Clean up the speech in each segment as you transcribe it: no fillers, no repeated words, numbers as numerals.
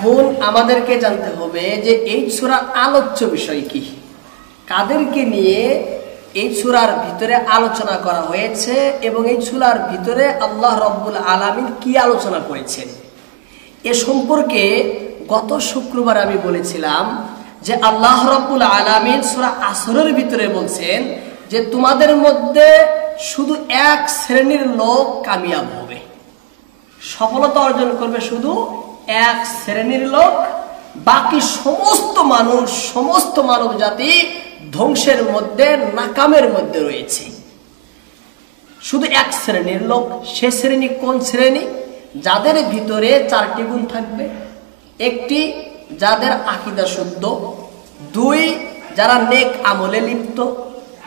এখন আমাদেরকে জানতে হবে যে এই সূরার আলোচ্য বিষয় কি, কাদেরকে নিয়ে এই সূরার ভিতরে আলোচনা করা হয়েছে এবং এই সূরার ভিতরে আল্লাহ রাব্বুল আলামিন কি আলোচনা করেছেন। এ সম্পর্কে গত শুক্রবার আমি বলেছিলাম যে আল্লাহ রাব্বুল আলামিন সূরা আসরের ভিতরে বলছেন যে তোমাদের মধ্যে শুধু এক শ্রেণীর লোক কামিয়াব হবে, সফলতা অর্জন করবে শুধু এক শ্রেণীর লোক, বাকি সমস্ত মানুষ সমস্ত মানব জাতি ধ্বংসের মধ্যে নাকামের মধ্যে রয়েছে। শুধু এক শ্রেণীর লোক, সে শ্রেণী কোন শ্রেণী? যাদের ভিতরে চারটি গুণ থাকবে। একটি, যাদের আকীদা শুদ্ধ। দুই, যারা নেক আমলে লিপ্ত।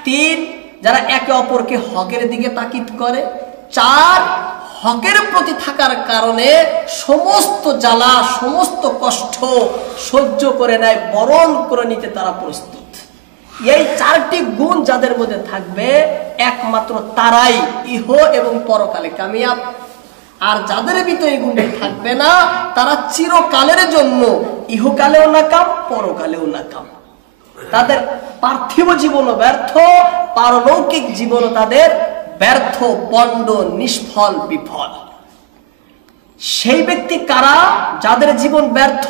তিন, যারা একে অপরকে হকের দিকে তাকিদ করে। চার, হকের প্রতি থাকার কারণে সমস্ত জ্বালা সমস্ত কষ্ট সহ্য করে নেয়, বরণ করে নিতে তারা প্রস্তুত। এই চারটি গুণ যাদের মধ্যে থাকবে একমাত্র তারাই ইহ এবং পরকালে কামিয়াব। আর যাদের ভিতরে এই গুণটি থাকবে না তারা চিরকালের জন্য ইহকালেও নাকাম পরকালেও নাকাম। তাদের পার্থিব জীবনও ব্যর্থ, পারলৌকিক জীবনও তাদের ব্যর্থ, পণ্ড, নিষ্ফল, বিফল। সেই ব্যক্তি কারা যাদের জীবন ব্যর্থ?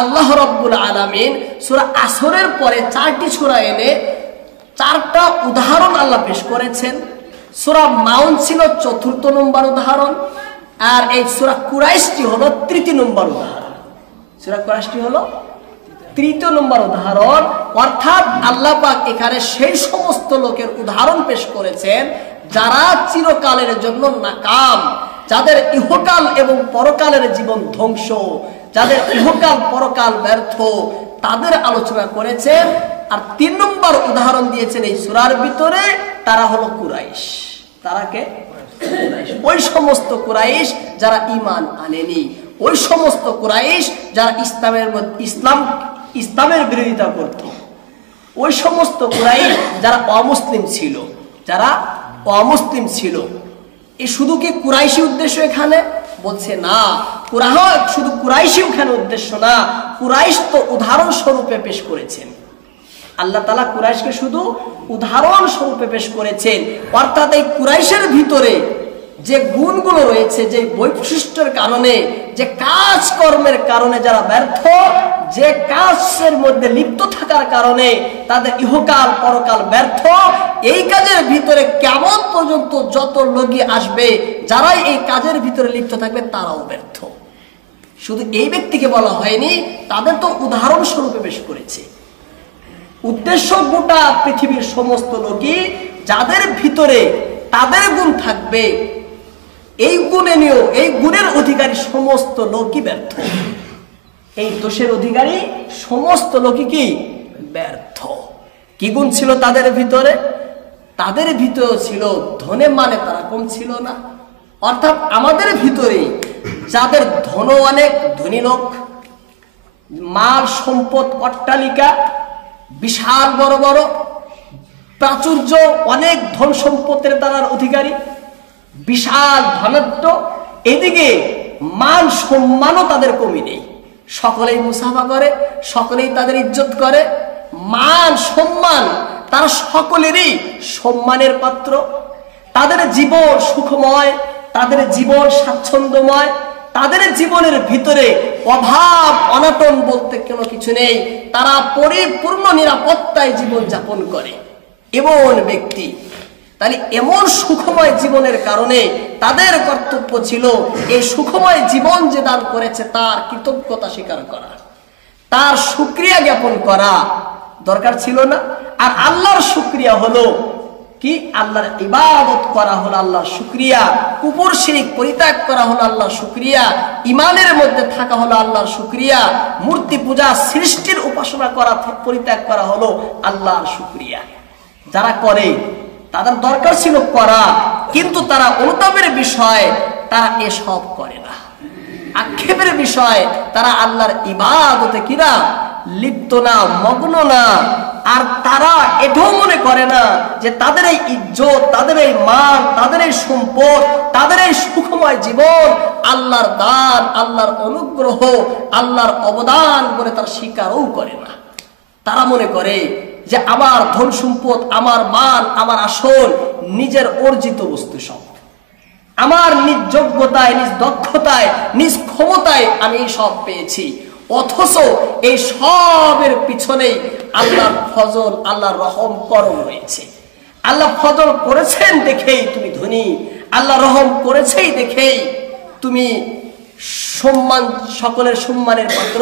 আল্লাহ রাব্বুল আলামিন সূরা আসরের পরে চারটি সূরা এনে চারটা উদাহরণ আল্লাহ পেশ করেছেন। সূরা মাউন ছিল ৪র্থ নম্বর উদাহরণ, আর এই সূরা কুরাইশটি হলো ৩য় নম্বর উদাহরণ। সূরা কুরাইশটি হলো ৩য় নম্বর উদাহরণ। অর্থাৎ আল্লাহ পাক এখানে সেই সমস্ত লোকের উদাহরণ পেশ করেছেন যারা চিরকালের জন্য নাকাম, যাদের ইহকাল এবং পরকালের জীবন ধ্বংস, যাদের ইহকাল পরকাল ব্যর্থ, তাদের আলোচনা করেছেন। আর ৩ নম্বর উদাহরণ দিয়েছেন এই সূরার ভিতরে, তারা হলো কুরাইশ। তারা কে? ওই সমস্ত কুরাইশ যারা ঈমান আনেনি, ওই সমস্ত কুরাইশ যারা ইসলামের বিরোধিতা করত, ওই সমস্ত কুরাইশ যারা অমুসলিম ছিল, যারা অমুসলিম ছিল। এই শুধু কি কুরাইশি উদ্দেশ্য এখানে? বলছে না, শুধু কুরাইশি ওখানে উদ্দেশ্য না, কুরাইশ তো উদাহরণ স্বরূপে পেশ করেছেন। আল্লাহ তাআলা কুরাইশকে শুধু উদাহরণ স্বরূপে পেশ করেছেন। অর্থাৎ এই কুরাইশের ভিতরে যে গুণগুলো রয়েছে, যে বৈশিষ্ট্যের কারণে, যে কাজকর্মের কারণে যারা ব্যর্থ, যে কাজের মধ্যে লিপ্ত থাকার কারণে তাদের ইহকাল পরকাল ব্যর্থ, এই কাজের ভিতরে কিয়ামত পর্যন্ত যত লোকই আসবে যারা এই কাজের ভিতরে লিপ্ত থাকবে তারাও ব্যর্থ। শুধু এই ব্যক্তিকে বলা হয়নি, তাদের তো উদাহরণ স্বরূপে পেশ করেছে। উদ্দেশ্য গোটা পৃথিবীর সমস্ত লোকই যাদের ভিতরে তাদের গুণ থাকবে, এই গুণে নিয়েও এই গুণের অধিকারী সমস্ত লোকই ব্যর্থ। এই দোষের অধিকারী সমস্ত লোকই কি? ব্যর্থ। কি গুণ ছিল তাদের ভিতরে? তাদের ভিতরে ছিল ধনে মানে তারা কম ছিল না। অর্থাৎ আমাদের ভিতরে যাদের ধন অনেক, ধনী লোক, মাল সম্পদ, অট্টালিকা বিশাল বড় বড়, প্রাচুর্য, অনেক ধন সম্পদের তার অধিকারী, বিশাল ধনাঢ্য, এদিকে মান সম্মানও তাদের কমি নেই। সকলেই মুসাফা করে, সকলেই তাদের ইজ্জত করে, মান সম্মান তারা সকলেরই সম্মানের পাত্র। তাদের জীবন সুখময়, তাদের জীবন স্বাচ্ছন্দ্যময়, তাদের জীবনের ভিতরে অভাব অনটন বলতে কোনো কিছু নেই। তারা পরিপূর্ণ নিরাপত্তায় জীবন যাপন করে এমন ব্যক্তি। তাহলে এমন সুখময় জীবনের কারণে তাদের কর্তব্য ছিল এই সুখময় জীবন যে দান করেছে তার কৃতজ্ঞতা স্বীকার করা, তার শুকরিয়া জ্ঞাপন করা দরকার ছিল না? আর আল্লাহর শুকরিয়া হলো কি? আল্লাহর ইবাদত করা হলো আল্লাহর শুকরিয়া, কুফর শিরক পরিত্যাগ করা হলো আল্লাহর শুকরিয়া, ঈমানের মধ্যে থাকা হলো আল্লাহর শুকরিয়া, মূর্তি পূজা সৃষ্টির উপাসনা করা পরিত্যাগ করা হলো আল্লাহর শুকরিয়া। যারা করে তাদের দরকার ছিল করা, কিন্তু তারা অনুতাপের বিষয় তারা এসব করে না। আক্ষেপের বিষয় তারা আল্লাহর ইবাদতে কিনা লিপ্ত না, মগ্ন না। আর তারা এটাও মনে করে না যে তাদের এই ইজ্জত, তাদের এই মান, তাদের এই সম্পদ, তাদের এই সুখময় জীবন আল্লাহর দান, আল্লাহর অনুগ্রহ, আল্লাহর অবদান বলে তারা স্বীকারও করে না। তারা মনে করে যে আমার ধন সম্পদ, আমার মান, আমার আসল নিজের অর্জিত বস্তু সব, আমার নিজ যোগ্যতায়, নিজ দক্ষতায়, নিজ ক্ষমতায় আমি এই সব পেয়েছি। অথচ এই সবের পিছনেই আল্লাহর ফজল, আল্লাহর রহম করম রয়েছে। আল্লাহ ফজল করেছেন দেখেই তুমি ধনী, আল্লাহ রহম করেছেই দেখেই তুমি সম্মান, সকলের সম্মানের পাত্র।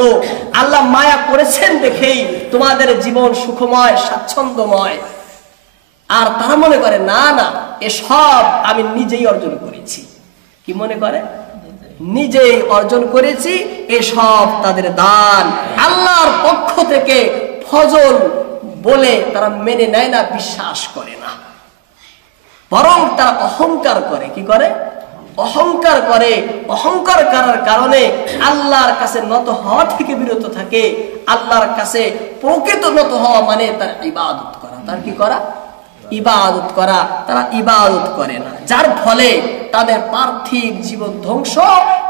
আল্লাহ মায়া করেছেন দেখেই তোমাদের জীবন সুখময়, স্বাচ্ছন্দ্যময়। আর তারা মনে করে না না, এসব আমি নিজেই অর্জন করেছি। কি মনে করে? নিজেই অর্জন করেছি, এসব তাদের দান, আল্লাহর পক্ষ থেকে ফজল বলে তারা মেনে নেয় না, বিশ্বাস করে না। বরং তারা অহংকার করে। কি করে? অহংকার করে। অহংকার করার কারণে আল্লাহর কাছে নত হওয়া থেকে বিরত থাকে। আল্লাহর কাছে প্রকৃত নত হওয়া মানে তার ইবাদত করা। তার কি করা? ইবাদত করা। তারা ইবাদত করে না, যার ফলে তাদের পার্থিব জীবন ধ্বংস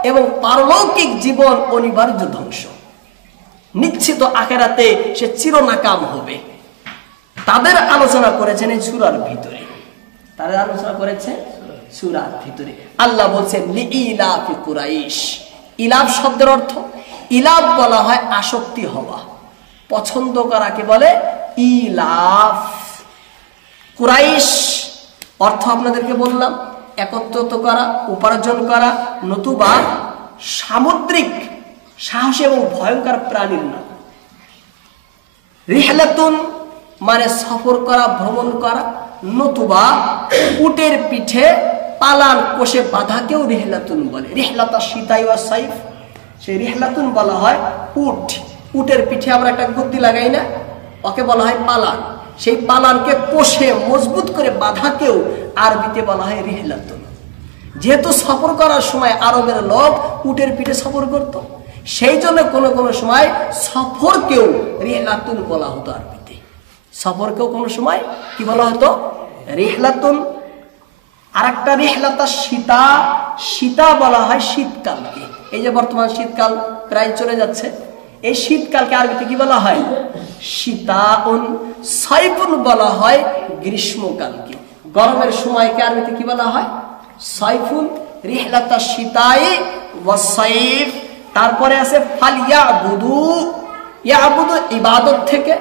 এবং পারলৌকিক জীবন অনিবার্য ধ্বংস। নিশ্চিত আখেরাতে সে চিরনাকাম হবে। তাদের আলোচনা করেছেন এই সূরার ভিতরে। তাদের আলোচনা করেছে সূরার ভিতরে। আল্লাহ বলছেন লিইলাফি কুরাইশ। ইলাফ শব্দের অর্থ, ইলাফ বলা হয় আসক্তি হওয়া, পছন্দ করাকে বলে ইলাফ। কুরাইশ অর্থ আপনাদেরকে বললাম, একত্রিত করা, উপার্জন করা, নতুবা সামুদ্রিক সাহসী এবং ভয়ঙ্কর প্রাণীর নাম। রিহলাতুন মানে সফর করা, ভ্রমণ করা, নতুবা উটের পিঠে পালান কোষে বাঁধাকেও রিহলাতুন বলে। রিহলাতা শীতাই ওয়া সাইফ, সেই রিহলাতুন বলা হয় উট। উটের পিঠে আমরা একটা গদ্দি লাগাই না, ওকে বলা হয় পালান। সেই পালানকে কোষে মজবুত করে বাঁধাকেও আরবিতে বলা হয় রিহলাতুন। যেহেতু সফর করার সময় আরবের লোক উটের পিঠে সফর করত, সেই জন্য কোনো কোনো সময় সফরকেও রিহলাতুন বলা হতো আরবিতে। সফরকেও কোনো সময় কি বলা হতো? রিহলাতুন। আর একটা রিহলাতা শীতা, শীতা বলা হয় শীতকালকে। এই যে বর্তমান শীতকাল প্রায় চলে যাচ্ছে, এই শীতকালকে আরবিতে কি বলা হয়? শীতাউন। সাইফুন বলা হয় গ্রীষ্মকালকে। গরমের সময়কে আরবিতে কি বলা হয়? সাইফুন। রিহলাতা শীতাই ওয়া সাইফ। তারপরে আছে ফালিয়াবুদু। ইয়াবুদু ইবাদত থেকে,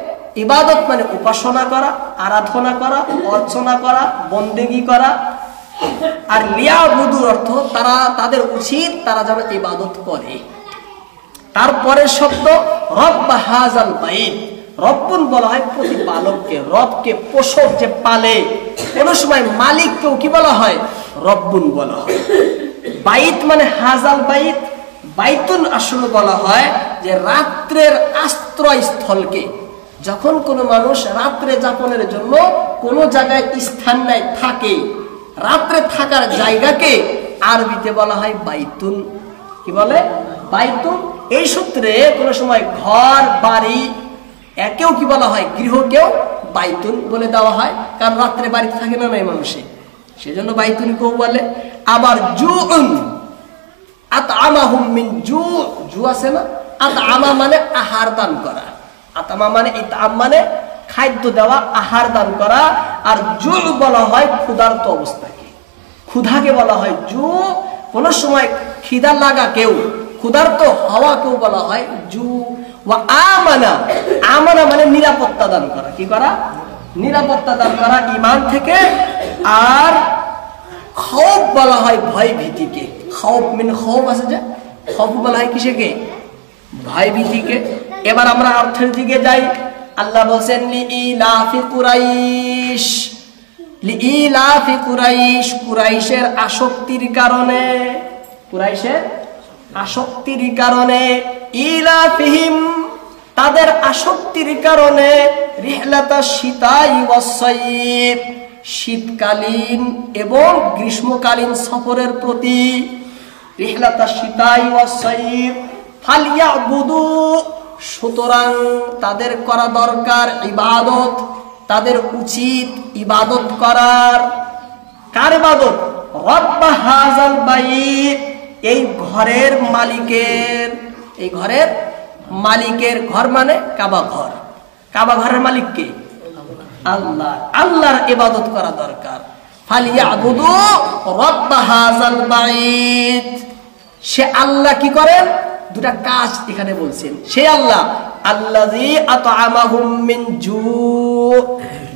ইবাদত মানে উপাসনা করা, আরাধনা করা, অর্চনা করা, বন্দেগী করা। আর লিয়াবুদুর অর্থ তারা, তাদের উচিত তারা যেন ইবাদত করে। তারপরে শব্দ রব্ব হাযাল বাইত। রব্বুন বলা হয় প্রতিপালককে, রবকে, পোষক যে পালে। কোন সময় মালিককেও কি বলা হয়? রব্বুন বলা হয়। বাইত মানে হাযাল বাইত। বাইতুন আসলে বলা হয় যে রাত্রের আশ্রয়স্থলকে। যখন কোনো মানুষ রাত্রে যাপনের জন্য কোনো জায়গায় স্থান নেয়, থাকে, রাত্রে থাকার জায়গাকে আরবিতে বলা হয় বাইতুন। কি বলে? বাইতুন। এই সূত্রে কোনো সময় ঘর বাড়ি একেও কি বলা হয়? গৃহকেও বাইতুন বলে দেওয়া হয়, কারণ রাত্রে বাড়িতে থাকে না নাই মানুষে, সেজন্য বাইতুন কেউ বলে। আবার জুউন, আতআমাহুম মিন জু, জু আছে না? আতআমা মানে আহার দান করা, আতামা মানে ইতআম মানে খাদ্য দেওয়া, আহার দান করা। আর জু বলা হয় ক্ষুধার্ত অবস্থাকে, ক্ষুধাকে বলা হয় জু। কোন সময় খিদা লাগা কেউ, ক্ষুধার্ত হওয়া কেউ বলা হয় জু। ওয়া আমানা, আমানা মানে নিরাপত্তা দান করা। কি করা? নিরাপত্তা দান করা ঈমান থেকে। আর খৌফ বলা হয় ভয় ভীতিকে। খৌফ মিন খৌফ আছে যে, খৌফ বলা হয় কিসেকে? ভয় ভীতিকে। এবার আমরা অর্থের দিকে যাই। আল্লাহ বলেন লিইলাফি কুরাইশ। লিইলাফি কুরাইশ, কুরাইশের আসক্তির কারণে, কুরাইশের আসক্তির কারণে, ইলাফিহিম তাদের আসক্তির কারণে, রিহলাতা শীতাই ওয়াস সাইফ শীতকালীন এবং গ্রীষ্মকালীন সফরের প্রতি। রিহলাতা শীতাই ওয়াস সাইফ ফালিয়াবুদু সুতরাং তাদের করা দরকার ইবাদত, তাদের উচিত ইবাদত করার। কার ইবাদত? রব্ব হাযাল বাইত, এই ঘরের মালিকের। এই ঘরের মালিকের, ঘর মানে কাবা ঘর। কাবা ঘরের মালিক কে? আল্লাহ। আল্লাহর ইবাদত করা দরকার। ফালিয়াবুদু রব্ব হাযাল বাইত, সে আল্লাহ কি করেন? দুটা কাজ এখানে বলছেন। সে আল্লাহ আল্লাযী আত'আমাহুম মিন জু,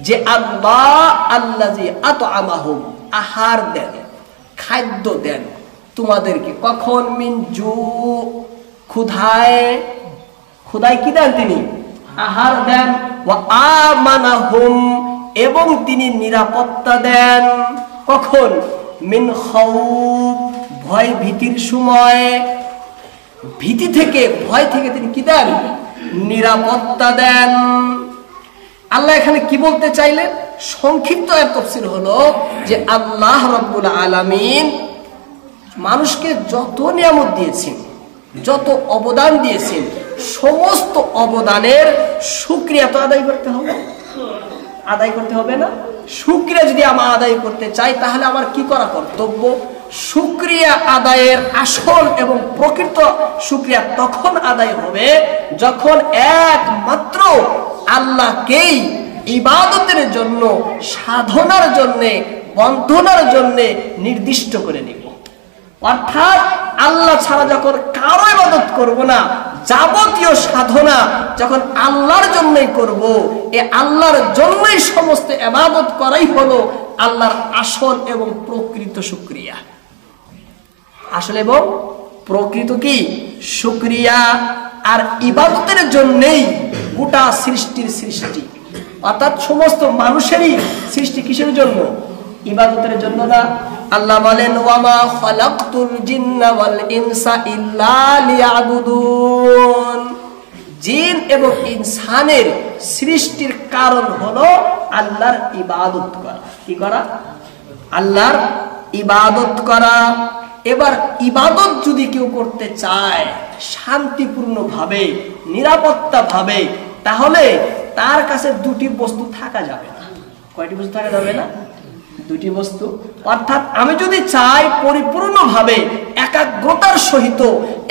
যে আল্লাহ আল্লাযী আত'আমাহুম, আহার দেন, খাদ্য দেন তোমাদেরকে। কখন? মিন জু, ক্ষুধায়। ক্ষুধায় কি দেন? তিনি আহার দেন। ওয়া আমানাহুম, এবং তিনি নিরাপত্তা দেন। কখন? মিন খাউফ, ভয় ভীতির সময়। ভীতি থেকে, ভয় থেকে তিনি কি দেন? নিরাপত্তা দেন। আল্লাহ এখানে কি বলতে চাইলেন? সংক্ষিপ্ত এর তাফসীর হলো যে আল্লাহ রাব্বুল আলামিন মানুষকে যত নিয়ামত দিয়েছেন, যত অবদান দিয়েছেন, সমস্ত অবদানের শুকরিয়া তো আদায় করতে হবে। আদায় করতে হবে না? শুকরিয়া যদি আমরা আদায় করতে চাই তাহলে আমার কি করা কর্তব্য? শুকরিয়া আদায়ের আসল এবং প্রকৃত শুকরিয়া তখন আদায় হবে যখন একমাত্র আল্লাহকেই ইবাদতের জন্য, সাধনার জন্য, বন্ধনার জন্য নির্দিষ্ট করে নিব। অর্থাৎ আল্লাহ ছাড়া যখন কারো ইবাদত করব না, যাবতীয় সাধনা যখন আল্লাহর জন্যই করব, এ আল্লাহর জন্যই সমস্ত ইবাদত করাই হলো আল্লাহর আসল এবং প্রকৃত শুকরিয়া। আসল এবং প্রকৃত কি? শুকরিয়া। আর ইবাদতের জন্যই গোটা সৃষ্টির সৃষ্টি, অর্থাৎ সমস্ত মানুষেরই সৃষ্টি কিসের জন্য? ইবাদতের জন্য না? আল্লাহ বলেন ওয়ামা খালাকতুল জিন্না ওয়াল ইনসা ইল্লা লিয়াবুদুন, জিন এবং ইনসানের সৃষ্টির কারণ হলো আল্লাহর ইবাদত করা। কি করা? আল্লাহর ইবাদত করা। এবার ইবাদত যদি কেউ করতে চায় শান্তিপূর্ণ ভাবে, নিরাপত্তা ভাবে, তাহলে তার কাছে দুটি বস্তু থাকা যাবে না। কয়টি বস্তু থাকা যাবে না? দুটি বস্তু। অর্থাৎ আমি যদি চাই পরিপূর্ণভাবে, একাগ্রতার সহিত,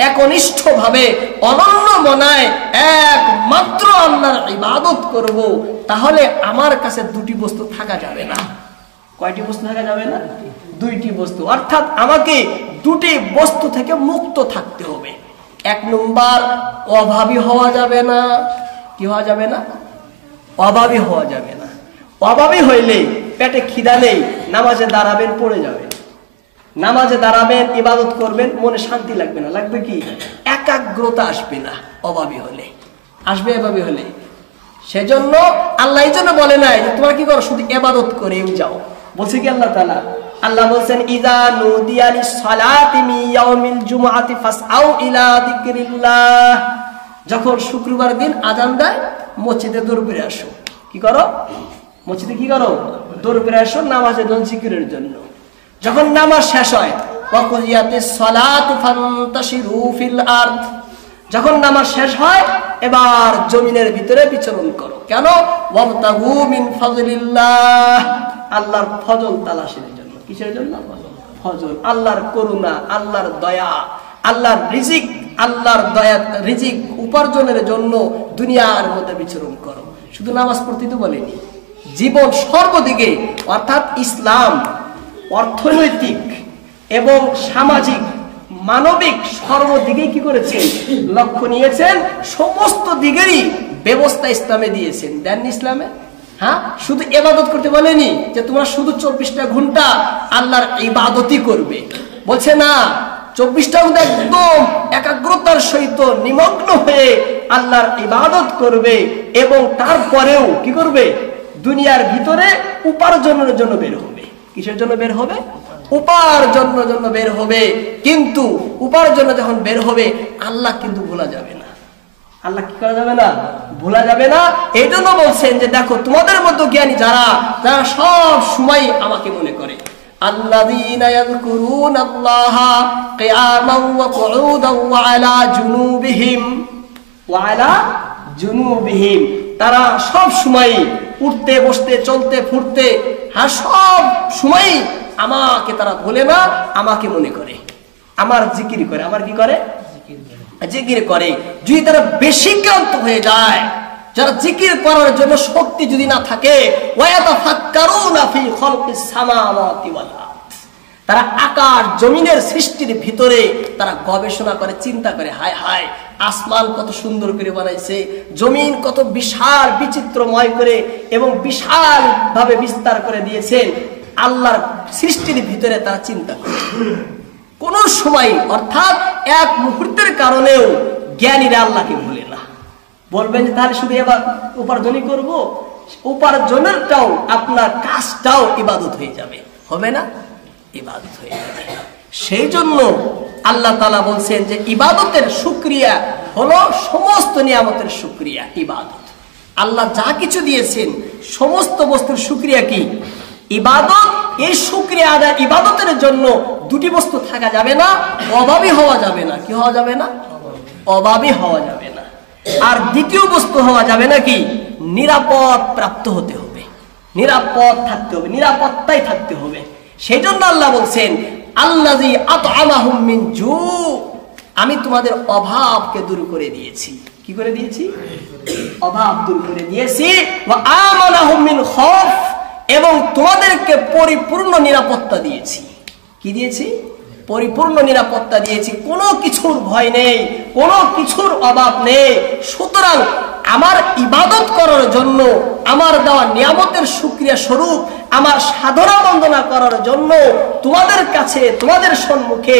একনিষ্ঠভাবে, অনন্য মনায় একমাত্র আল্লাহর ইবাদত করব, তাহলে আমার কাছে দুটি বস্তু থাকা যাবে না। কয়টি বস্তু থাকা যাবে না? দুইটি বস্তু। অর্থাৎ আমাকে দুটি বস্তু থেকে মুক্ত থাকতে হবে। এক নম্বর, অভাবী হওয়া যাবে না। কি হওয়া যাবে না? অভাবী হওয়া যাবে না। অভাবী হইলে, পেটে খিদা নেই, নামাজে দাঁড়াবেন, পড়ে যাবেন। নামাজে দাঁড়াবেন, ইবাদত করবেন, মনে শান্তি লাগবে না। লাগবে কি? একাগ্রতা আসবে না অভাবী হলে। আসবে এভাবে হলে। সেজন্য আল্লাহ এই জন্য বলে নাই যে তোমরা কি করো, শুধু ইবাদত করেও যাও। বলছে কি আল্লাহ তাআলা? আল্লাহ বলছেন ইযা নুদিয়া লিস-সালাতি মিন ইয়াউমিল জুমআতি ফাসআউ ইলা যিকরিল্লাহ, যখন শুক্রবার দিন আযান দেয় মসজিদে দৌড় করে আসো। কি করো? মসজিদে কি করো? দৌড় করে আসো নামাজের জন্য, জিকিরের জন্য। যখন নামাজ শেষ হয় ওয়াকুজিয়াতিস সালাতু ফান্তাশিরু ফিল আরদ, যখন নামাজ শেষ হয় এবার জমিনের ভিতরে বিচরণ করো। কেন? ওয়াবতাগু মিন ফাযলিল্লাহ, আল্লাহর ফজল তালাশের জন্য। কিসের জন্য? ফজল, আল্লাহর করুণা, আল্লাহর দয়া, আল্লাহর রিজিক, আল্লাহর দয়া, রিজিক উপার্জনের জন্য দুনিয়ার মধ্যে বিচরণ করো। শুধু নামাজ পড়তে তো বলেনি, জীবন সর্বদিকে, অর্থাৎ ইসলাম অর্থনৈতিক এবং সামাজিক, মানবিক সর্বদিকে কি করেছেন? লক্ষ্য নিয়েছেন। সমস্ত দিকেরই ব্যবস্থা ইসলামে দিয়েছেন। দেন ইসলামে? হ্যাঁ, শুধু ইবাদত করতে বলেনি যে তোমরা শুধু 24টা ঘন্টা আল্লাহর ইবাদতই করবে। বলছে না, 24টা ঘন্টা একদম একাগ্রতার সহিত নিমগ্ন হয়ে আল্লাহর ইবাদত করবে এবং তারপরেও কি করবে? দুনিয়ার ভিতরে উপার্জনের জন্য বের হবে। কিসের জন্য বের হবে? উপার্জনের জন্য বের হবে। কিন্তু উপার্জনে যখন বের হবে আল্লাহ কিন্তু ভোলা যাবে না। আল্লাহ কি করা যাবে না? ভোলা যাবে না। এই জন্য বলছেন যে দেখো তোমাদের মধ্যে জ্ঞানী যারা, যারা সব সময় আমাকে মনে করে, আল্লাযীনা ইয়াযকুরুনাল্লাহা কিয়ামান ওয়া কুউদান ওয়া আলা জুনুবিহিম, ওয়া আলা জুনুবিহিম, তারা সব সময় উঠতে বসতে চলতে ফুরতে সব সময় আমাকে তারা ভুলে না, আমাকে মনে করে, আমার জিকির করে। আমার কি করে? জিকির করে। যদি তারা বেশি ক্লান্ত হয়ে যায়, যারা জিকির করার জন্য শক্তি যদি না থাকে, ওয়ায়াতাফাক্কারুনা ফি খালকিস সামাওয়াতি ওয়াল আরদ, তারা আকাশ জমিনের সৃষ্টির ভিতরে তারা গবেষণা করে, চিন্তা করে, হায় হায় আসমান কত সুন্দর করে বানাইছে, জমিন কত বিশাল বিচিত্রময় করে এবং বিশাল ভাবে বিস্তার করে দিয়েছেন। আল্লাহর সৃষ্টির ভিতরে তারা চিন্তা করে। কোন সময় অর্থাৎ এক মুহূর্তের কারণেও জ্ঞানীরা আল্লাহকে ভুলে না। বলবেন যে তাহলে শুধু এবার উপার্জনই করব, উপার্জনেরটাও আপনার কাজটাও ইবাদত হয়ে যাবে, হবে না? ইবাদত হয়ে যাবে। সেই জন্য আল্লাহ তাআলা বলছেন যে ইবাদতের শুকরিয়া হলো সমস্ত নিয়ামতের শুকরিয়া। ইবাদত, আল্লাহ যা কিছু দিয়েছেন সমস্ত বস্তুর শুকরিয়া কি? ইবাদত। এই শুকরিয়া আদায়, ইবাদতের জন্য দুটি বস্তু থাকা যাবে না, অভাবী হওয়া যাবে না। কি হওয়া যাবে না? অভাবী হওয়া যাবে না। আর দ্বিতীয় বস্তু হওয়া যাবে না কি? নিরাপদ প্রাপ্ত হতে হবে, নিরাপদ থাকতে হবে, নিরাপত্তায় থাকতে হবে। সেই জন্য আল্লাহ বলছেন আল্লাযী আত'আমাহুম মিন জু, আমি তোমাদের অভাবকে দূর করে দিয়েছি। কি করে দিয়েছি? অভাব দূর করে দিয়েছি। ওয়া আমানাহুম মিন খাউফ, এবং তোমাদেরকে পরিপূর্ণ নিরাপত্তা দিয়েছি। কি দিয়েছি? পরিপূর্ণ নিরাপত্তা দিয়েছি। কোনো কিছুর ভয় নেই, কোনো কিছুর অভাব নেই। সুতরাং আমার ইবাদত করার জন্য, আমার দেওয়া নিয়ামতের শুকরিয়া স্বরূপ আমার সাধনা বন্দনা করার জন্য তোমাদের কাছে, তোমাদের সম্মুখে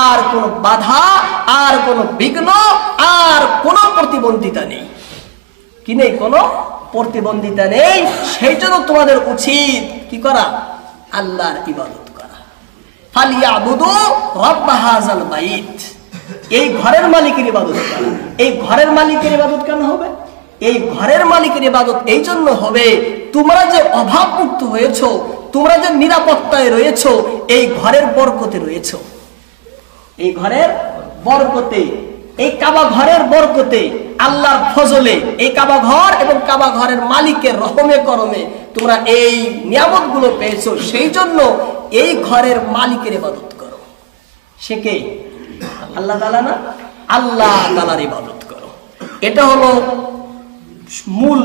আর কোনো বাধা, আর কোনো বিঘ্ন, আর কোনো প্রতিবন্ধিতা নেই। কি নেই? কোনো প্রতিবন্ধিতা নেই। সেই জন্য তোমাদের উচিত কি করা? আল্লাহর ইবাদত করা। ফালিয়াবুদু রাব্ব হাযাল বাইত, এই ঘরের মালিকের ইবাদত করা। এই ঘরের মালিকের ইবাদত কেন হবে? এই ঘরের মালিকের ইবাদত এই জন্য হবে, তোমরা যে অভাব মুক্ত হয়েছো, তোমরা যে নিরাপত্তায় রয়েছো, এই ঘরের বরকতে রয়েছো। এই ঘরের বরকতে, এই কাবা ঘরের বরকতে, আল্লাহর ফজলে, এই কাবা ঘর এবং কাবা ঘরের মালিকের রহমে করমে তোমরা এই নিয়ামত গুলো পেয়েছো। সেই জন্য এই ঘরের মালিকের ইবাদত করো। সে কে? আল্লাহ তাআলা না? আল্লাহ তাআলার ইবাদত করো। এটা হলো মূল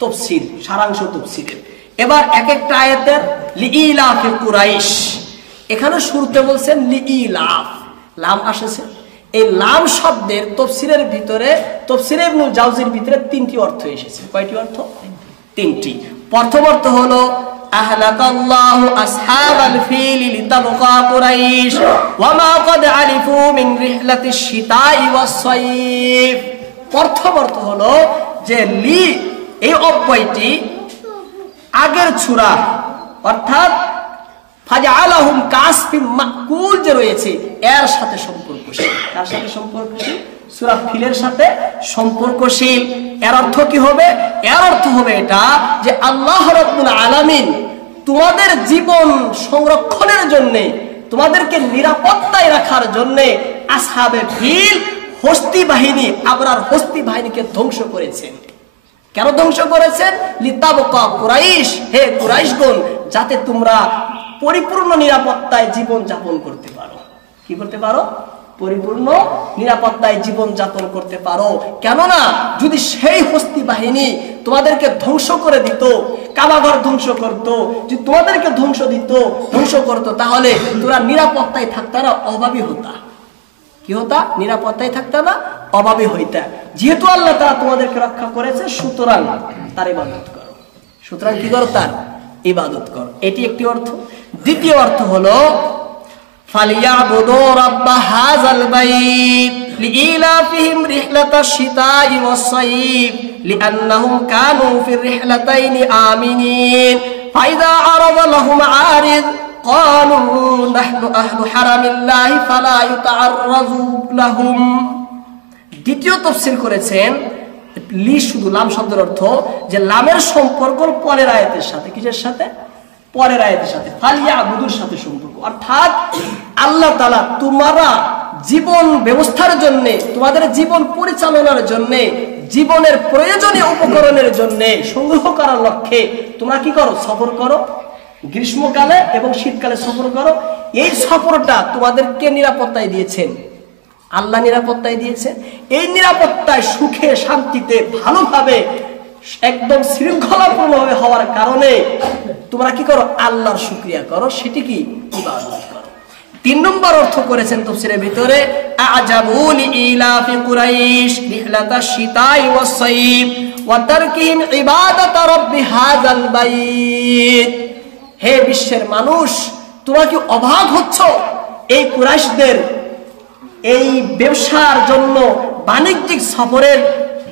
তাফসীর, সারাংশ তাফসীরের। এবার এক একটা আয়াতের লিইলাফি কুরাইশ, এখানে শুরুতে বলছেন লিইলাফ, লাম আসছে। এই লাম শব্দের তাফসীরের ভিতরে, তাফসীরে ইবনুল জাওজির ভিতরে তিনটি অর্থ এসেছে। কয়টি অর্থ? তিনটি। প্রথম অর্থ হলো আহলাকাল্লাহু আসহাবাল ফিল লিতাবকা কুরাইশ ওয়া মা ক্বাদ আলিফু মিন রিহলাতিশ শিতাই ওয়াস সাইফ। প্রথম অর্থ হলো যে লি, এই অব্যয়টি আগের সূরা অর্থাৎ ফাজআলাহুম কাসফিম মাকুল যে রয়েছে এর সাথে সম্পর্কশীল। কার সাথে সম্পর্কশীল? সূরা ফিলের সাথে সম্পর্কশীল। এর অর্থ কি হবে? এর অর্থ হবে এটা যে আল্লাহ রাব্বুল আলামিন তোমাদের জীবন সংরক্ষণের জন্য, তোমাদেরকে নিরাপত্তায় রাখার জন্য আসহাবে ফিল, হস্তি বাহিনী, আবরার হস্তি বাহিনীকে ধ্বংস করেছেন। কেন ধ্বংস করেছেন? লিতাবকা কুরাইশ, হে কুরাইশগণ, যাতে তোমরা পরিপূর্ণ নিরাপত্তায় জীবন যাপন করতে পারো। কি করতে পারো? পরিপূর্ণ নিরাপত্তায় জীবন যাপন করতে পারো। কেননা যদি সেই হস্তি বাহিনী তোমাদেরকে ধ্বংস করে দিত, কাবাঘর ধ্বংস করত, যদি তোমাদেরকে ধ্বংস করতো, তাহলে তোমরা নিরাপত্তায় থাকতে না, অভাবী হতা। কি হতা? নিরাপত্তায় থাকতে না, অভাবী হইতা। যেহেতু আল্লাহ তাআলা তোমাদেরকে রক্ষা করেছে, সুতরাং তার ইবাদত করো। সুতরাং কি করো? তার ইবাদত করো। এটি একটি অর্থ। দ্বিতীয় অর্থ হলো ফালিয়াবুদু রাব্ব হাযাল বাইত লিইলাফিহিম রিহলাতাশ শিতাই ওয়াস সাইফ লিআন্নাহুম কানু ফির রিহলাতাইনি আমিনিন ফাইযা আরাদা লাহুম আরিদ ক্বালু নাহনু আহলু হারামিল্লাহি ফালা ইউতাআররাযু লাহুম। দ্বিতীয় তাফসীর করেছেন লি, শুধু লাম শব্দের অর্থ যে লামের সম্পর্ক পরের আয়াতের সাথে। কিসের সাথে? পরের আয়াতের সাথে, ফালিয়াবুদুর সাথে সম্পর্ক। অর্থাৎ আল্লাহ তাআলা তোমরা জীবন ব্যবস্থার জন্য, তোমাদের জীবন পরিচালনার জন্য, জীবনের প্রয়োজনীয় উপকরণের জন্য সংগ্রহ করার লক্ষ্যে তোমরা কি করো? সফর করো। গ্রীষ্মকালে এবং শীতকালে সফর করো। এই সফরটা তোমাদেরকে নিরাপত্তায় দিয়েছেন, আল্লাহ নিরাপত্তায় দিয়েছেন। এই নিরাপত্তায় সুখে শান্তিতে ভালোভাবে একদম শৃঙ্খলাপূর্ণভাবে হওয়ার কারণে তোমরা কি করো? আল্লাহর শুকরিয়া করো। সেটি কি? ইবাদত করো। 3 নম্বর অর্থ করেছেন তাফসীরের ভিতরে, আজাবুল ইলাফি কুরাইশ রিহলাতাশ শিতাই ওয়াস সাইফ ওয়া তারকিহিম ইবাদাত রাব্বি হাযাল বাইত। হে বিশ্বের মানুষ, তোমরা কি অবাক হচ্ছ এই কুরাইশদের এই ব্যবসার জন্য বাণিজ্যিক সফরের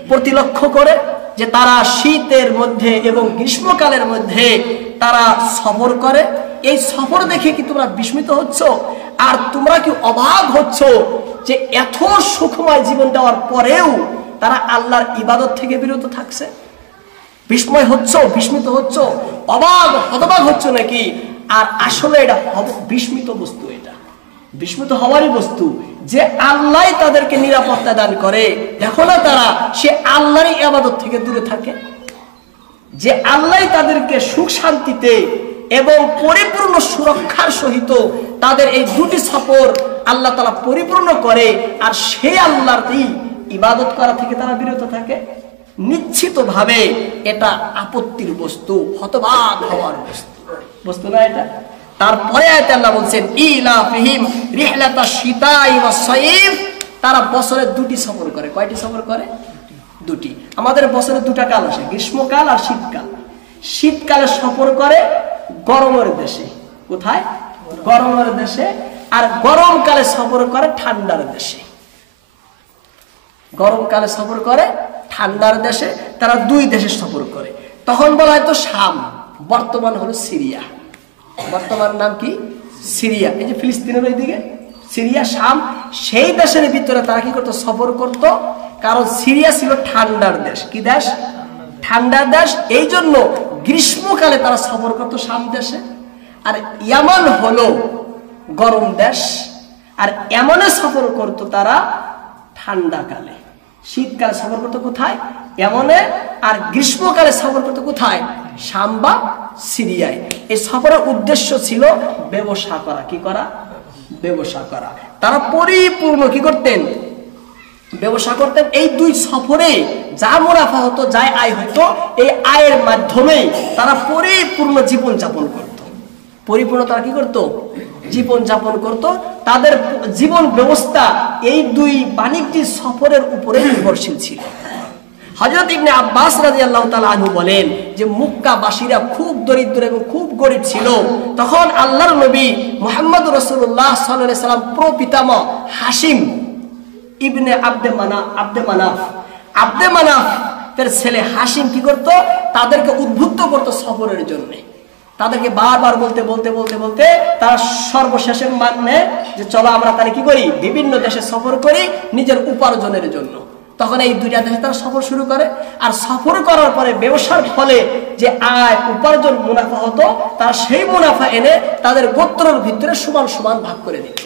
প্রতি লক্ষ্য করে, যে তারা শীতের মধ্যে এবং গ্রীষ্মকালের মধ্যে তারা সফর করে? এই সফর দেখে কি তোমরা বিস্মিত হচ্ছ? আর তোমরা কি অবাক হচ্ছ যে এত সুখময় জীবন দেওয়ার পরেও তারা আল্লাহর ইবাদত থেকে বিরত থাকছে? বিস্ময় হচ্ছ, বিস্মিত হচ্ছ, অবাক হতবাক হচ্ছ নাকি? আর আসলে এটা বিস্মিত বস্তু, এটা বিস্মিত হওয়ারই বস্তু যে আল্লাহ তাদেরকে নিরাপত্তা দান করে। দেখো না, তারা সে আল্লাহরই ইবাদত থেকে দূরে থাকে, যে আল্লাহ তাদেরকে সুখ শান্তিতে এবং পরিপূর্ণ সুরক্ষার সহিত তাদের এই দুটি সফর আল্লাহ তাআলা পরিপূর্ণ করে, আর সেই আল্লাহরই ইবাদত করা থেকে তারা বিরত থাকে। নিশ্চিতভাবে এটা আপত্তির বস্তু, হতবাক হওয়ার বস্তু না এটা। তারপরে আয়াতে আল্লাহ বলছেন, ইলাফিহিম রিহলাতাশ শিতাই ওয়াস সাইফ, তারা বছরে 2টি সফর করে। কয়টি সফর করে? 2টি। আমাদের বছরে 2টা কাল আসে, গ্রীষ্মকাল আর শীতকাল। শীতকালে সফর করে গরমের দেশে। কোথায়? গরমের দেশে। আর গরমকালে সফর করে ঠান্ডার দেশে। গরমকালে সফর করে ঠান্ডার দেশে। তারা 2 দেশে সফর করে। তখন বলা হয়তো শাম, বর্তমান হলো সিরিয়া। বর্তমান নাম কি? সিরিয়া। এই যে ফিলিস্তিনের ওইদিকে সিরিয়া, শাম, সেই দেশের ভিতরে তারা কি করতো? সফর করত। কারণ সিরিয়া ছিল ঠান্ডার দেশ। কি দেশ? ঠান্ডার দেশ। এই জন্য গ্রীষ্মকালে তারা সফর করত শাম দেশে। আর ইয়ামান হলো গরম দেশ, আর ইয়ামানে সফর করত তারা ঠান্ডাকালে। শীতকালে সফর করতো কোথায়? ইয়ামানে। আর গ্রীষ্মকালে সফর করতো কোথায়? শাম বা সিরিয়ায়। এই সফরের উদ্দেশ্য ছিল ব্যবসা করা। কি করা? ব্যবসা করা। তারা পরিপূর্ণ কি করতেন? ব্যবসা করতেন। এই 2 সফরে যা মুনাফা হতো, যা আয় হতো, এই আয়ের মাধ্যমে তারা পরিপূর্ণ জীবন যাপন করত। পরিপূর্ণ তারা কি করত? জীবন যাপন করত। তাদের জীবন ব্যবস্থা এই 2 বাণিজ্যিক সফরের উপরে নির্ভরশীল ছিল। হযরত ইবনে আব্বাস রাদিয়াল্লাহু তাআলা আনহু বলেন যে মক্কাবাসীরা খুব দরিদ্র এবং খুব গরীব ছিল। তখন আল্লাহর নবী মুহাম্মদ রাসূলুল্লাহ সাল্লাল্লাহু আলাইহি সাল্লাম প্রপিতামহ হাশিম ইবনে আব্দে মানাফ এর ছেলে হাশিম কি করত? তাদেরকে উদ্বুদ্ধ করত সফরের জন্য। তাদেরকে বারবার বলতে বলতে বলতে বলতে তারা সর্বশেষে মানে যে চলো আমরা তাহলে কি করি? বিভিন্ন দেশে সফর করি নিজের উপার্জনের জন্য। তখন এই 2টা দেশে তারা সফর শুরু করে। আর সফর করার পরে ব্যবসার ফলে যে আয়, উপার্জন, মুনাফা হতো, তারা সেই মুনাফা এনে তাদের গোত্রের ভিতরে সমান সমান ভাগ করে দিত।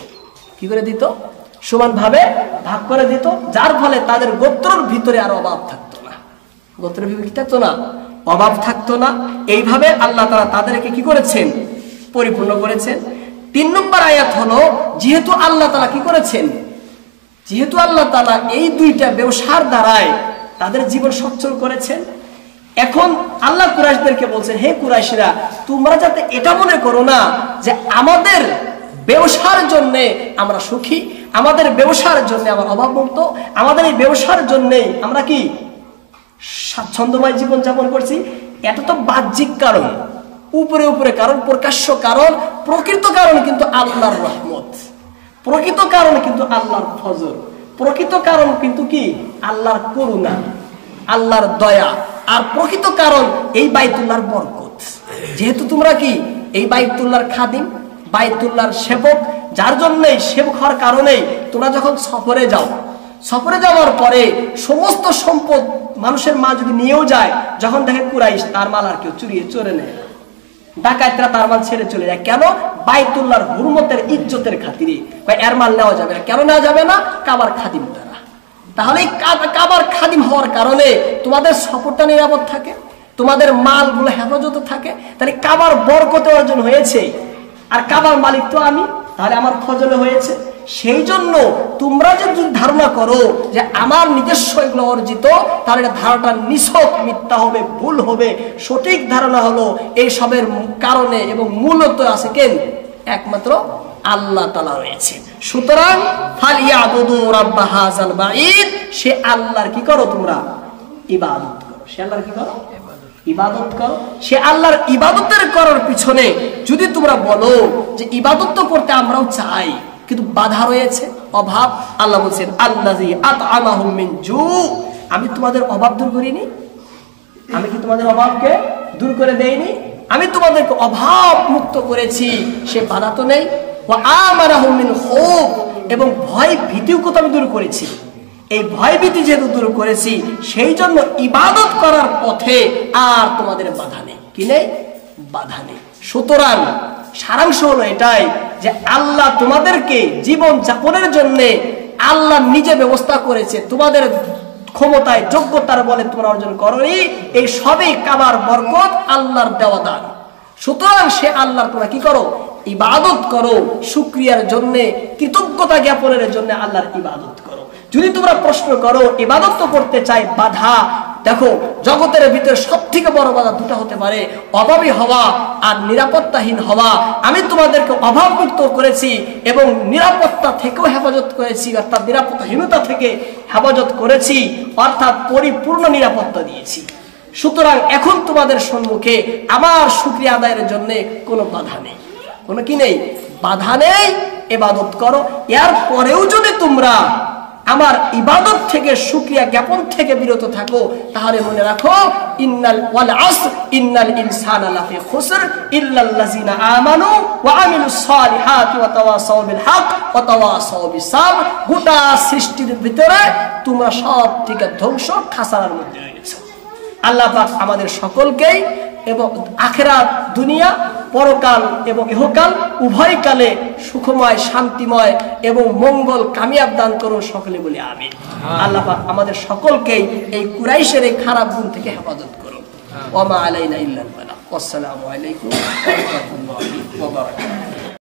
কি করে দিত? সমান ভাবে ভাগ করে দিত, যার ফলে তাদের গোত্রের ভিতরে আর অভাব থাকতো না। গোত্রের ভিতরে কি থাকতো না? অভাব থাকতো না। এইভাবে আল্লাহ তাআলা তাদেরকে কি করেছেন? পরিপূর্ণ করেছেন। 3 নম্বর আয়াত হলো, যেহেতু আল্লাহ তাআলা কি করেছেন? যেহেতু আল্লাহ তাআলা এই 2টা ব্যবসার দ্বারাই তাদের জীবন সচ্ছল করেছেন, এখন আল্লাহ কুরাইশদেরকে বলছেন, হে কুরাইশরা, তোমরা যাতে এটা মনে করো না যে আমাদের ব্যবসার জন্য আমরা সুখী, আমাদের ব্যবসার জন্য আমরা অভাবমুক্ত, আমাদের এই ব্যবসার জন্যই আমরা কি স্বাচ্ছন্দ্যময় জীবন যাপন করছি। এটা তো বাহ্যিক কারণ, উপরে উপরে কারণ, প্রকাশ্য কারণ। প্রকৃত কারণ কিন্তু আল্লাহর রহমত, প্রকৃত কারণ কিন্তু আল্লাহর ফজল, প্রকৃত কারণ কিন্তু কি? আল্লাহর করুণা, আল্লাহর দয়া। আর প্রকৃত কারণ এই বাইতুল্লাহর বরকত। যেহেতু তোমরা কি এই বাইতুল্লাহর খাদিম, বাইতুল্লাহর সেবক, যার জন্যই সেবক হওয়ার কারণেই তোমরা যখন সফরে যাও, সফরে যাওয়ার পরে সমস্ত সম্পদ মানুষের মা যদি নিয়েও যায়, যখন দেখে কুরাইশ, তার মাল আর কেউ চুরিয়ে চোরে নেয় না। ডাকাতরা তার মাল ছেড়ে চলে যায় কেন? বাইতুল্লাহর হুরমতের ইজ্জতের খাতিরে। এর মাল নেওয়া যাবে না। কেন নেওয়া যাবে না? কাবার খাদিম তারা। তাহলে কাবার খাদিম হওয়ার কারণে তোমাদের সফরটা নিরাপদ থাকে, তোমাদের মালগুলো হেফাজত থাকে। তাহলে কাবার বরকতে অর্জন হয়েছে, আর কাবার মালিক তো আমি, তাহলে আমার ফজলে হয়েছে। সেই জন্য তোমরা যদি ধারণা করো যে আমার নিজস্ব এগুলো অর্জিত, তাহলে ধারণাটা নিছক মিথ্যা হবে, ভুল হবে। সঠিক ধারণা হলো এই সবের কারণে এবং মূলত আছে কেন? একমাত্র আল্লাহ তাআলা রয়েছে। সুতরাং ফালিয়াবুদু রাব্ব হাযাল বাইত, সে আল্লাহর কি করো? তোমরা ইবাদত করো। সে আল্লাহর কি করো? ইবাদত করো। সে আল্লাহর ইবাদতের করার পিছনে যদি তোমরা বলো যে ইবাদত তো করতে আমরাও চাই, কিন্তু বাধা রয়েছে, অভাব। আল্লাহ বলছেন আল্লাযী আত'আমাহুম মিন জু, আমি তোমাদের অভাব দূর করিনি? আমি কি তোমাদের অভাবকে দূর করে দেইনি? আমি তোমাদেরকে অভাব মুক্ত করেছি, সে বাধা তো নেই। ওয়া আমারাহুম মিন খাউফ, এবং ভয় ভীতিও তো আমি দূর করেছি। এই ভয় ভীতি যেহেতু দূর করেছি, সেই জন্য ইবাদত করার পথে আর তোমাদের বাধা নেই। কি নেই? বাধা নেই। সুতরাং সারাংশ হলো এটাই যে আল্লাহ তোমাদেরকে জীবন যাপনের জন্য আল্লাহ নিজে ব্যবস্থা করেছে। তোমাদের ক্ষমতায় যোগ্যতার বলে তোমরা অর্জন করোনি, এই সবই কাবার বরকত, আল্লাহর দেওয়া দান। সুতরাং সে আল্লাহর তোমরা কি করো? ইবাদত করো। শুকরিয়ার জন্য, কৃতজ্ঞতা জ্ঞাপনের জন্য আল্লাহর ইবাদত করো। যদি তোমরা প্রশ্ন করো ইবাদত তো করতে চাই, বাধা, দেখো জগতের ভিতরে সব থেকে বড় বাধা দুটো হতে পারে, অভাবী হওয়া আর নিরাপত্তাহীন হওয়া। আমি তোমাদেরকে অভাব মুক্ত করেছি এবং নিরাপত্তা থেকেও হেফাজত করেছি, অর্থাৎ নিরাপত্তাহীনতা থেকে হেফাজত করেছি, অর্থাৎ পরিপূর্ণ নিরাপত্তা দিয়েছি। সুতরাং এখন তোমাদের সম্মুখে আমার শুকরিয়া আদায়ের জন্য কোনো বাধা নেই। কোনো কি নেই? বাধা নেই। ইবাদত করো। এর পরেও যদি তোমরা আমার ইবাদত থেকে, শুকরিয়া জ্ঞাপন থেকে বিরত থাকো, তাহলে মনে রাখো ইন্নাল ওয়াল আসর ইন্নাল ইনসানা লাফি খুসর ইল্লাল্লাযিনা আমানু ওয়া আমিলুস সালিহাতি ওয়া তাওয়াসাউ বিল হক ওয়া তাওয়াসাউ বিস সাবর। গোটা সৃষ্টির ভিতরে তোমরা সব থেকে ধ্বংস, খাসারার মধ্যে রয়েছে। আল্লাহ পাক আমাদের সকলকেই এবং আখিরাত, দুনিয়া, পরকাল এবং ইহকাল উভয় কালে সুখময়, শান্তিময় এবং মঙ্গল কামিয়াব দান করুন। সকলে বলি আমিন। আল্লাহ পাক আমাদের সকলকেই এই কুরাইশের এই খারাপ গুণ থেকে হেফাজত করুন। ওয়া মা আলাইনা ইল্লাল বালাগ। আসসালামু আলাইকুম ওয়া রাহমাতুল্লাহি ওয়া বারাকাতুহু।